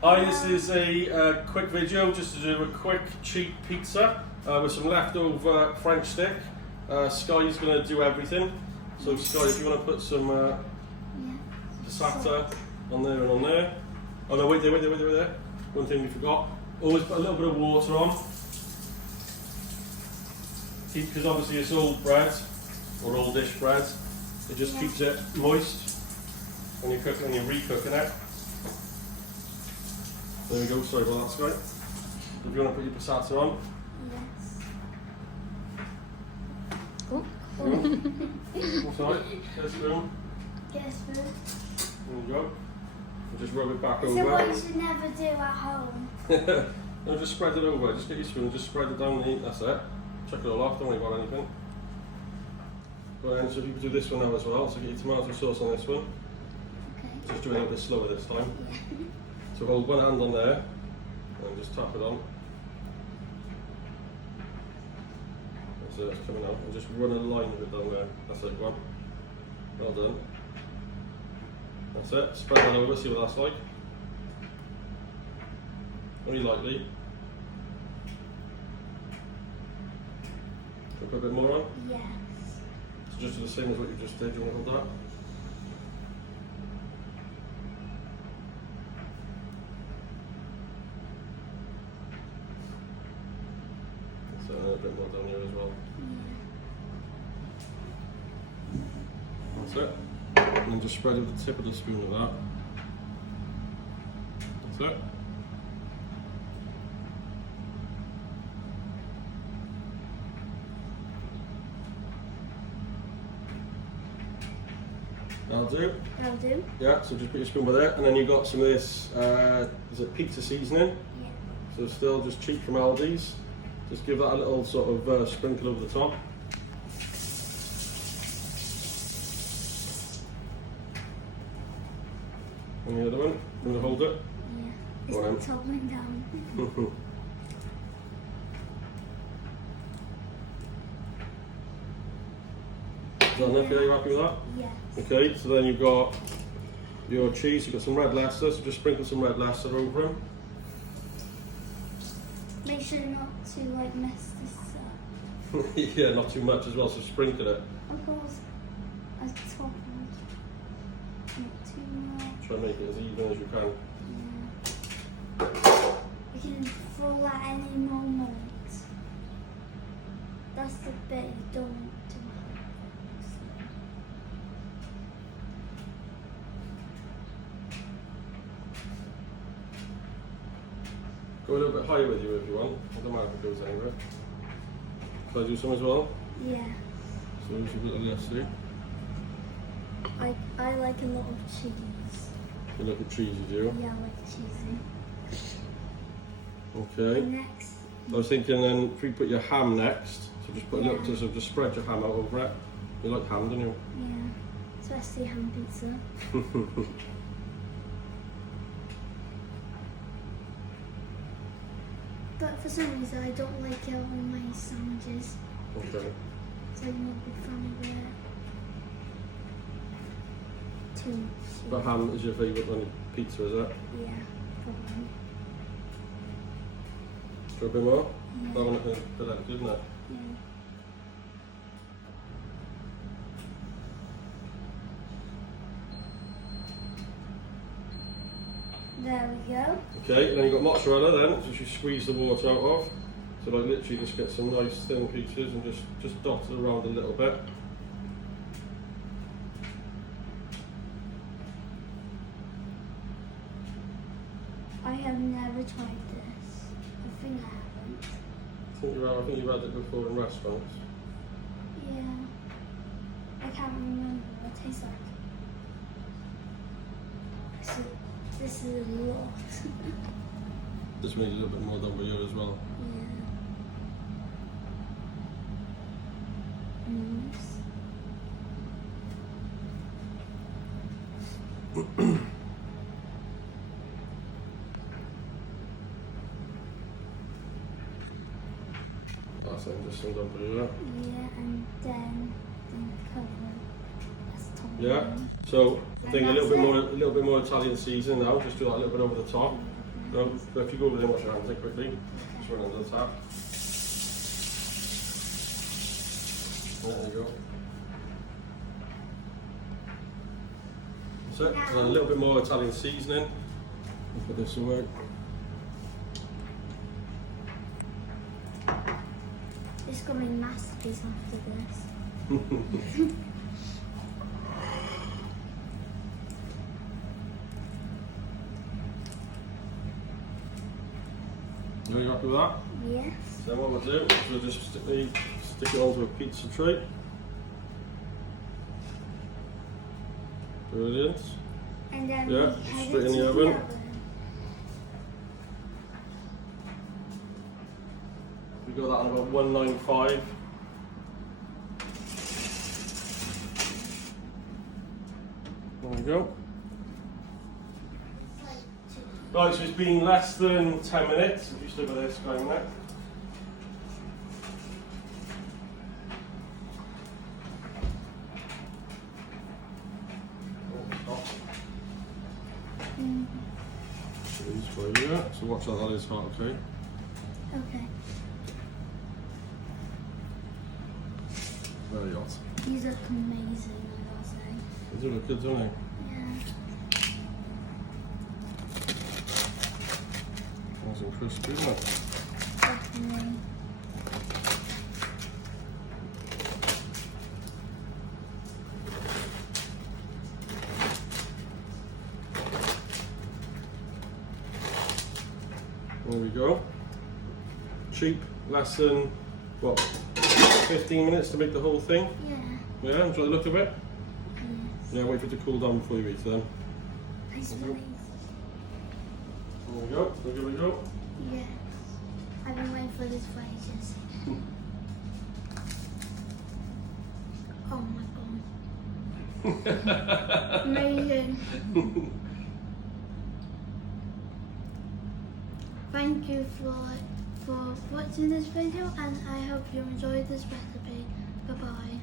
Hi, this is a quick video just to do a quick cheap pizza with some leftover French stick. Sky's going to do everything. So Sky, if you want to put some passata on there and on there. Oh no, wait there. One thing we forgot. Always put a little bit of water on. Because obviously it's old bread, or old dish bread. It just keeps it moist when you're cooking and you're re-cooking it. There we go, sorry about that, Sky. If you want to put your passata on. Yes. Oh. That's alright, get a spoon. Get a spoon. There you go. And just rub it back over. So what you should never do at home? No, just spread it over. Just get your spoon, just spread it down the, that's it. Check it all off, don't worry about anything. Right, so if you could do this one now as well, so get your tomato sauce on this one. Okay. Just do it a little bit slower this time. Yeah. So hold one hand on there and just tap it on. That's it, it's coming out. And just run a line of it down there. That's it, go on. Well done. That's it, spread that over, see what that's like. Only lightly. Can we put a bit more on? Yes. So just do the same as what you just did, you want to hold that? So a bit more down here as well. Yeah. That's it. And then just spread with the tip of the spoon of that. That's it. That'll do. That'll do. Yeah, so just put your spoon by there, and then you've got some of this, is it pizza seasoning? Yeah. So still just cheap from Aldi's. Just give that a little sort of sprinkle over the top. And the other one, you want to hold it? Yeah. Go on It's not tumbling down. Is that enough? Yeah, you happy with that? Yes. Okay, so then you've got your cheese, you've got some red Leicester, so just sprinkle some red Leicester over them. Make sure not to like mess this up. Yeah, not too much as well, so sprinkle it. Of course, as toppings. Not too much. Try and make it as even as you can. Yeah. You can fall at any moment. That's the bit you don't want to happen. Go a little bit higher with you if you want. I don't mind if it goes anywhere. Shall I do some as well? Yeah. So just a bit of this, see? I like a lot of cheese. You look at cheese, you do? Yeah, I like cheesy. Okay. Next. I was thinking then if you put your ham next, so just put a little, just spread your ham out over it. You like ham, don't you? Yeah. Especially ham pizza. But for some reason I don't like it on my sandwiches. Okay. So I'm not a big fan of it. Too much. But ham is your favourite on your pizza, is it? Yeah, probably. For a bit more? Yeah. That one looking delightful, isn't it? Yeah. There we go. Okay, and then you've got mozzarella then, which you squeeze the water out of. So like literally just get some nice thin pieces and just dot it around a little bit. I have never tried this. I think I haven't. I think you've had it before in restaurants. Yeah. I can't remember what it tastes like. So, this is a lot. Just made a little bit more down by here as well. Yeah. Nice. That's it, just some down by here. Yeah, and then cover. That's Yeah. So I think a little bit more Italian seasoning now. Just do that a little bit over the top. No, if you go over there, wash your hands there quickly. Just run under the tap. There you go. That's it. And a little bit more Italian seasoning. I'll put this away. It's got my masterpiece after this. Are you happy with that? Yes. So what we'll do is we'll just stick it onto a pizza tray. Brilliant. And then Yeah, we head straight in to the oven. We got that on about 195. There we go. Right, so it's been less than 10 minutes. If you still got this going there. So watch out, that is hot, okay? Okay. Very hot. These look amazing, I gotta say. They do look good, don't they? Yeah. Nice and crispy, isn't it? Definitely. There we go. Cheap, less than, what, 15 minutes to make the whole thing? Yeah. Yeah, enjoy the look of it? Yes. Yeah, wait for it to cool down before you eat them. Nice Mhm. place. There we go, there we go. Yes. I've been waiting for this for ages. Oh my god. Amazing. Thank you for watching this video, and I hope you enjoyed this recipe. Bye bye.